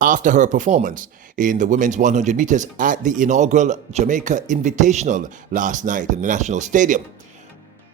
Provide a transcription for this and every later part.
after her performance in the women's 100 meters at the inaugural Jamaica Invitational last night in the National Stadium.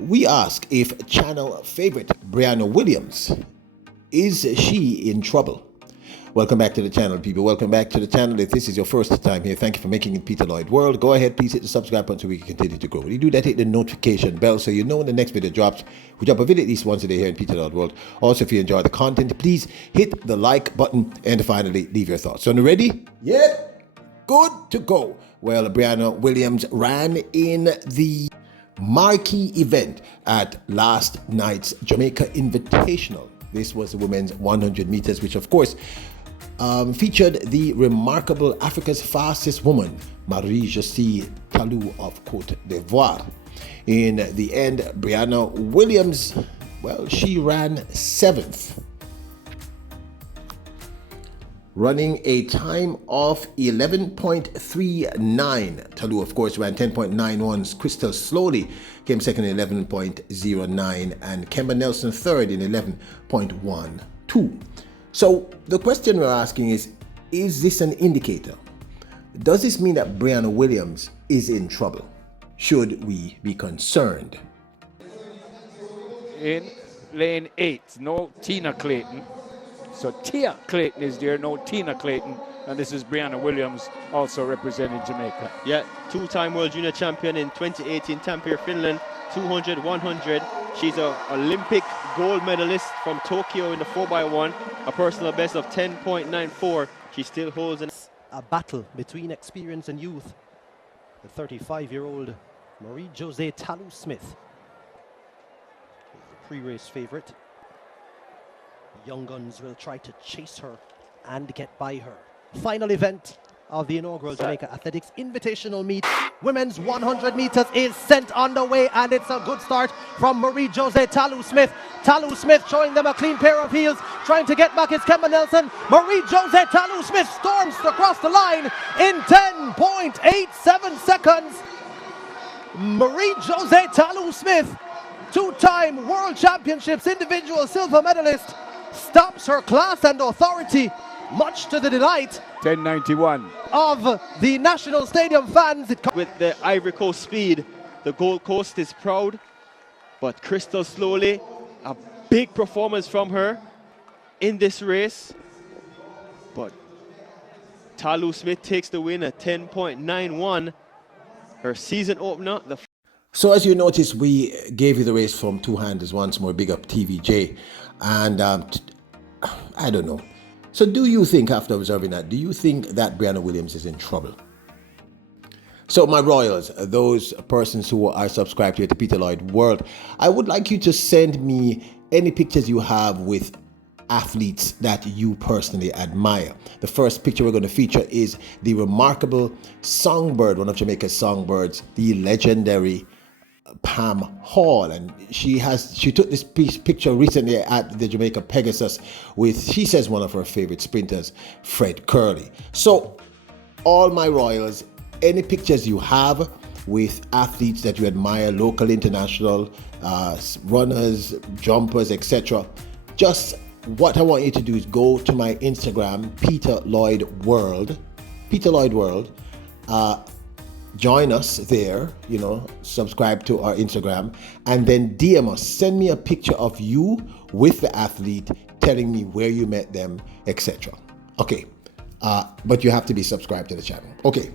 We ask if channel favorite Briana Williams, is she in trouble? Welcome back to the channel, people. Welcome back to the channel. If this is your first time here, thank you for making it Peter Lloyd World. Go ahead, please hit the subscribe button so we can continue to grow. When you do that, hit the notification bell so you know when the next video drops. We drop a video at least once a day here in Peter Lloyd World. Also, if you enjoy the content, please hit the like button and finally leave your thoughts. So, ready? Yep. Good to go. Well, Briana Williams ran in the marquee event at last night's Jamaica Invitational. This was the women's 100 meters, which of course featured the remarkable Africa's fastest woman, Marie-Josée Talou of Côte d'Ivoire. In the end, Briana Williams, well, she ran 7th, running a time of 11.39. Talou, of course, ran 10.91. Crystal Slowly came second in 11.09, and Kemba Nelson third in 11.12. So the question we're asking is this an indicator? Does this mean that Briana Williams is in trouble? Should we be concerned? In lane 8, no Tina Clayton. So Tia Clayton is there, no Tina Clayton. And this is Briana Williams, also representing Jamaica. Yeah, two-time world junior champion in 2018 Tampere, Finland, 200, 100. She's an Olympic gold medalist from Tokyo in the 4x1, a personal best of 10.94. She still holds a battle between experience and youth. The 35-year-old Marie-Josée Talou Smith, the pre-race favorite. Young guns will try to chase her and get by her. Final event of the inaugural Jamaica Athletics Invitational Meet. Women's 100 meters is sent on the way, and it's a good start from Marie-Josée Talou Smith. Talou Smith showing them a clean pair of heels, trying to get back is Kemba Nelson. Marie-Josée Talou Smith storms across the line in 10.87 seconds. Marie-Josée Talou Smith, two-time World Championships individual silver medalist, stops her class and authority, much to the delight 10.91 of the National Stadium fans. With the Ivory Coast speed, the Gold Coast is proud, but Crystal Slowly, a big performance from her in this race. But Talou Smith takes the win at 10.91, her season opener. So as you notice, we gave you the race from two handles once more. Big up TVJ. And I don't know. So do you think, after observing that, do you think that Briana Williams is in trouble? So my royals, those persons who are subscribed here to Peter Lloyd World, I would like you to send me any pictures you have with athletes that you personally admire. The first picture we're going to feature is the remarkable songbird, one of Jamaica's songbirds, the legendary Pam Hall, and she took this picture recently at the Jamaica Pegasus with, she says, one of her favorite sprinters, Fred Curley. So all my royals, any pictures you have with athletes that you admire, local, international, runners, jumpers, etc., just what I want you to do is go to my Instagram, Peter Lloyd World, join us there, subscribe to our Instagram, and then DM us. Send me a picture of you with the athlete, telling me where you met them, etc. Okay, but you have to be subscribed to the channel. Okay.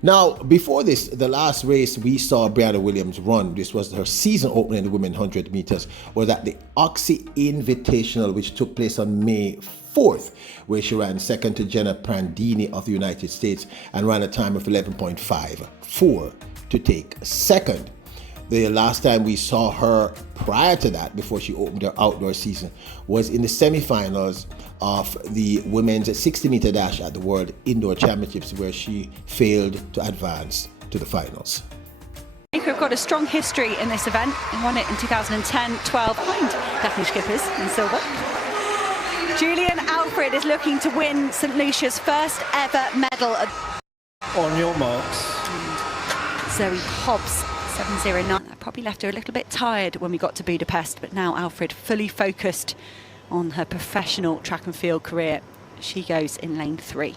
Now, before this, the last race we saw Briana Williams run, this was her season opener in the women 100 meters, was at the Oxy Invitational, which took place on May 4th, where she ran second to Jenna Prandini of the United States and ran a time of 11.54 to take second. The last time we saw her prior to that, before she opened her outdoor season, was in the semifinals of the women's 60-meter dash at the World Indoor Championships, where she failed to advance to the finals. Jamaica have got a strong history in this event and won it in 2010, 12, behind Daphne Skippers in silver. Julian Alfred is looking to win St. Lucia's first ever medal. On your marks. Zoe Hobbs, 7.09. That probably left her a little bit tired when we got to Budapest, but now Alfred fully focused on her professional track and field career She goes in lane 3.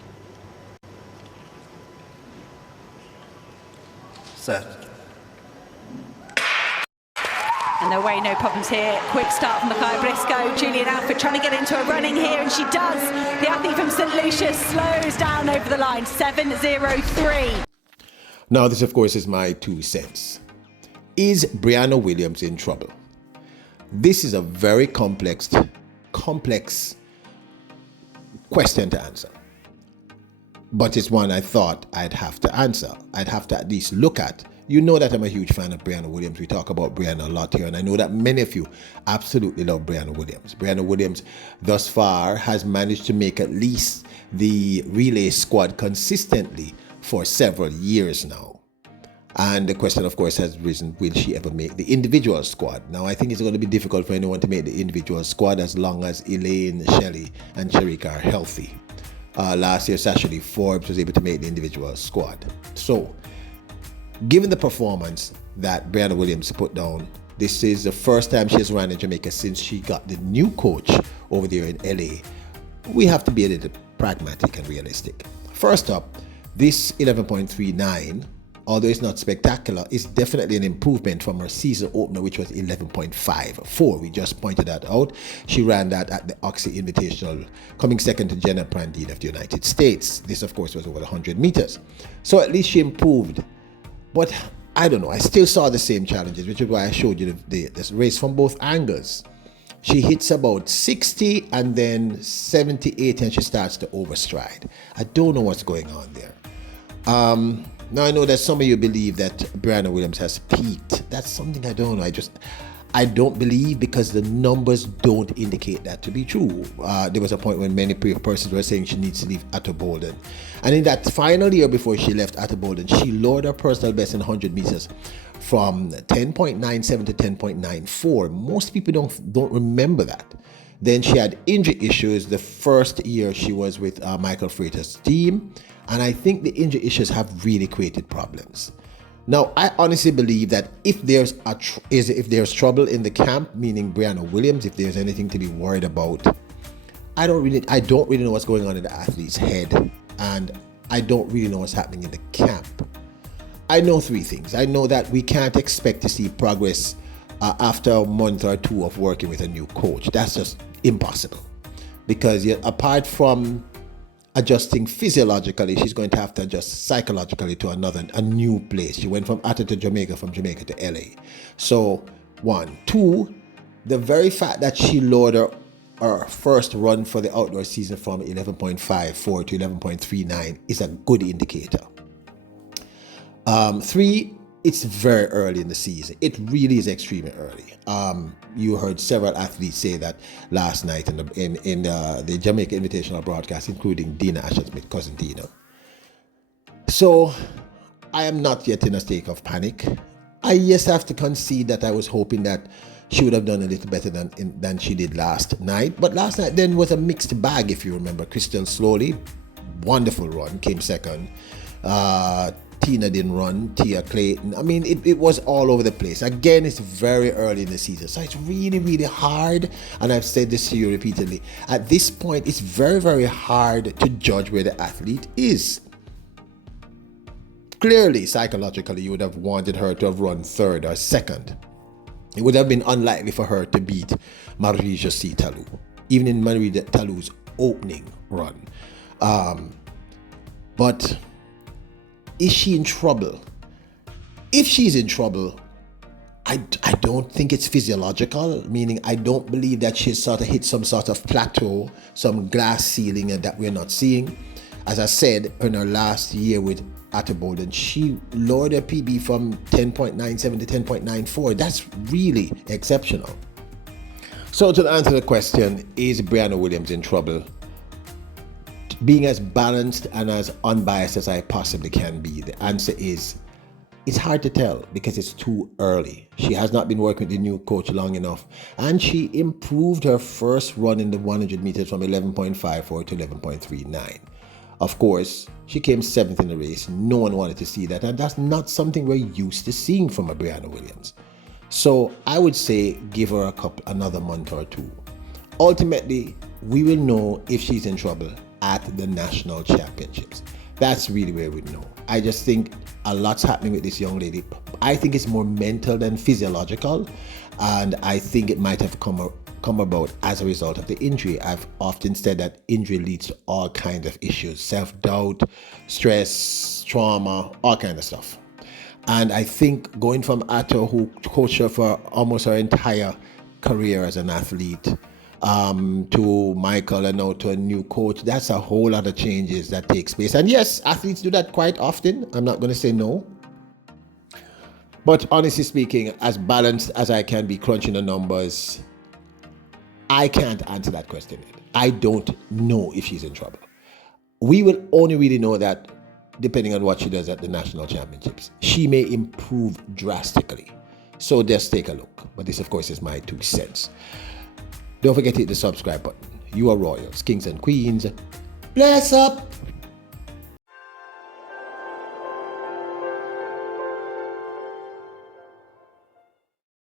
Set. And no way, no problems here. Quick start from Mackay Briscoe. Julian Alfred trying to get into a running here, and she does. The athlete from St. Lucia slows down over the line, 7:03. Now, this, of course, is my 2 cents. Is Briana Williams in trouble? This is a very complex question to answer. But it's one I thought I'd have to answer. I'd have to at least look at. You know that I'm a huge fan of Briana Williams. We talk about Briana a lot here, and I know that many of you absolutely love Briana Williams. Briana Williams, thus far, has managed to make at least the relay squad consistently for several years now. And the question, of course, has risen, will she ever make the individual squad? Now, I think it's going to be difficult for anyone to make the individual squad as long as Elaine, Shelley, and Sharika are healthy. Last year, Ashley Forbes was able to make the individual squad. So, given the performance that Briana Williams put down, this is the first time she has run in Jamaica since she got the new coach over there in LA. We have to be a little pragmatic and realistic. First up, this 11.39, although it's not spectacular, is definitely an improvement from her season opener, which was 11.54. We just pointed that out. She ran that at the Oxy Invitational, coming second to Jenna Prandine of the United States. This, of course, was over 100 meters. So at least she improved. But I don't know, I still saw the same challenges, which is why I showed you this race from both angles. She hits about 60 and then 78 and she starts to overstride. I don't know what's going on there. Now I know that some of you believe that Briana Williams has peaked. That's something I don't know. I don't believe, because the numbers don't indicate that to be true. There was a point when many persons were saying she needs to leave Ato Bolden. And in that final year before she left Ato Bolden, she lowered her personal best in 100 meters from 10.97 to 10.94. Most people don't remember that. Then she had injury issues the first year she was with Michael Freighter's team. And I think the injury issues have really created problems. Now, I honestly believe that if there's trouble in the camp, meaning Briana Williams, if there's anything to be worried about, I don't really know what's going on in the athlete's head, and I don't really know what's happening in the camp. I know 3 things. I know that we can't expect to see progress after a month or 2 of working with a new coach. That's just impossible, because apart from adjusting physiologically, she's going to have to adjust psychologically to a new place. She went from Atta to Jamaica, from Jamaica to LA. So, 1. 2, the very fact that she lowered her first run for the outdoor season from 11.54 to 11.39 is a good indicator. 3, it's very early in the season. It really is extremely early. You heard several athletes say that last night in the Jamaica Invitational broadcast, including Dina Asher-Smith, cousin Dina. So I am not yet in a state of panic. I have to concede that I was hoping that she would have done a little better than she did last night. But last night then was a mixed bag, if you remember. Crystal Slowly, wonderful run, came second. Tina didn't run, Tia Clayton. I mean, it was all over the place. Again, it's very early in the season, so it's really, really hard. And I've said this to you repeatedly. At this point, it's very, very hard to judge where the athlete is. Clearly, psychologically, you would have wanted her to have run 3rd or 2nd. It would have been unlikely for her to beat Marija C. Talu, even in Marija Talu's opening run. But is she in trouble? If she's in trouble, I don't think it's physiological, meaning I don't believe that she's sort of hit some sort of plateau, some glass ceiling that we're not seeing. As I said, in her last year with Atta Bolden, she lowered her PB from 10.97 to 10.94. That's really exceptional. So to answer the question, is Briana Williams in trouble? Being as balanced and as unbiased as I possibly can be, the answer is, it's hard to tell because it's too early. She has not been working with the new coach long enough, and she improved her first run in the 100 meters from 11.54 to 11.39. Of course, she came 7th in the race. No one wanted to see that, and that's not something we're used to seeing from a Briana Williams. So I would say give her another month or 2. Ultimately, we will know if she's in trouble at the national championships. That's really where we know. I just think a lot's happening with this young lady. I think it's more mental than physiological, and I think it might have come about as a result of the injury. I've often said that injury leads to all kinds of issues: self-doubt, stress, trauma, all kinds of stuff. And I think going from Atto, who coached her for almost her entire career as an athlete, to Michael and now to a new coach, that's a whole lot of changes that takes place. And yes, athletes do that quite often. I'm not going to say no. But honestly speaking, as balanced as I can be crunching the numbers, I can't answer that question yet. I don't know if she's in trouble. We will only really know that depending on what she does at the national championships. She may improve drastically. So just take a look. But this, of course, is my 2 cents. Don't forget to hit the subscribe button. You are royals, kings and queens. Bless up!